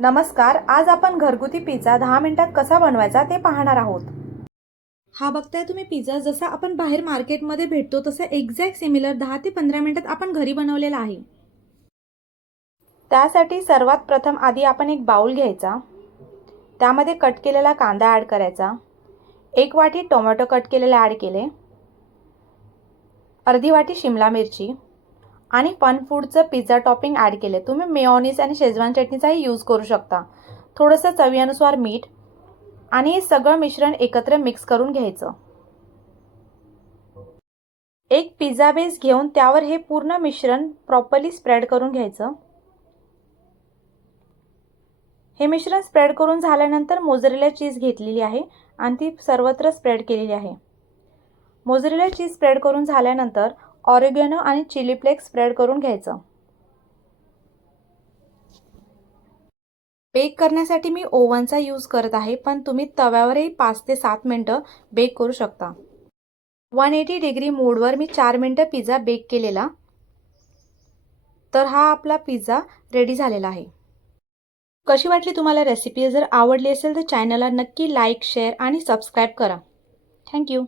नमस्कार, आज आपण घरगुती पिझ्झा 10 मिनिटात कसा बनवायचा ते पाहणार आहोत। हा बघताय तुम्ही पिझ्झा जसा आपण बाहेर मार्केटमध्ये भेटतो तसा एक्झॅक्ट सिमिलर 10 ते 15 मिनिटात आपण घरी बनवलेला आहे। त्यासाठी सर्वात प्रथम आधी आपण एक बाउल घ्यायचा, त्यामध्ये कट केलेला कांदा ॲड करायचा, 1 वाटी टोमॅटो कट केलेले ॲड केले, अर्धी वाटी शिमला मिरची आणि फन फूडचं पिझ्झा टॉपिंग ॲड केले। तुम्ही मेयोनीज आणि शेजवान चटणीचाही यूज करू शकता। थोडंसं चवीनुसार मीठ आणि हे सगळं मिश्रण एकत्र मिक्स करून घ्यायचं। एक पिझ्झा बेस घेऊन त्यावर हे पूर्ण मिश्रण प्रॉपर्ली स्प्रेड करून घ्यायचं। हे मिश्रण स्प्रेड करून झाल्यानंतर मोझरेला चीज घेतलेली आहे आणि ती सर्वत्र स्प्रेड केलेली आहे। मोझरेला चीज स्प्रेड करून झाल्यानंतर ऑरिगॅनो आणि चिली फ्लेक्स स्प्रेड करून घ्यायचं। बेक करण्यासाठी मी ओव्हनचा यूज करत आहे, पण तुम्ही तव्यावरही 5 ते 7 मिनिटं बेक करू शकता। 180 डिग्री मोडवर मी 4 मिनिटं पिझ्झा बेक केलेला, तर हा आपला पिझ्झा रेडी झालेला आहे। कशी वाटली तुम्हाला रेसिपी? जर आवडली असेल तर चॅनलला नक्की लाईक, शेअर आणि सबस्क्राईब करा। थँक्यू।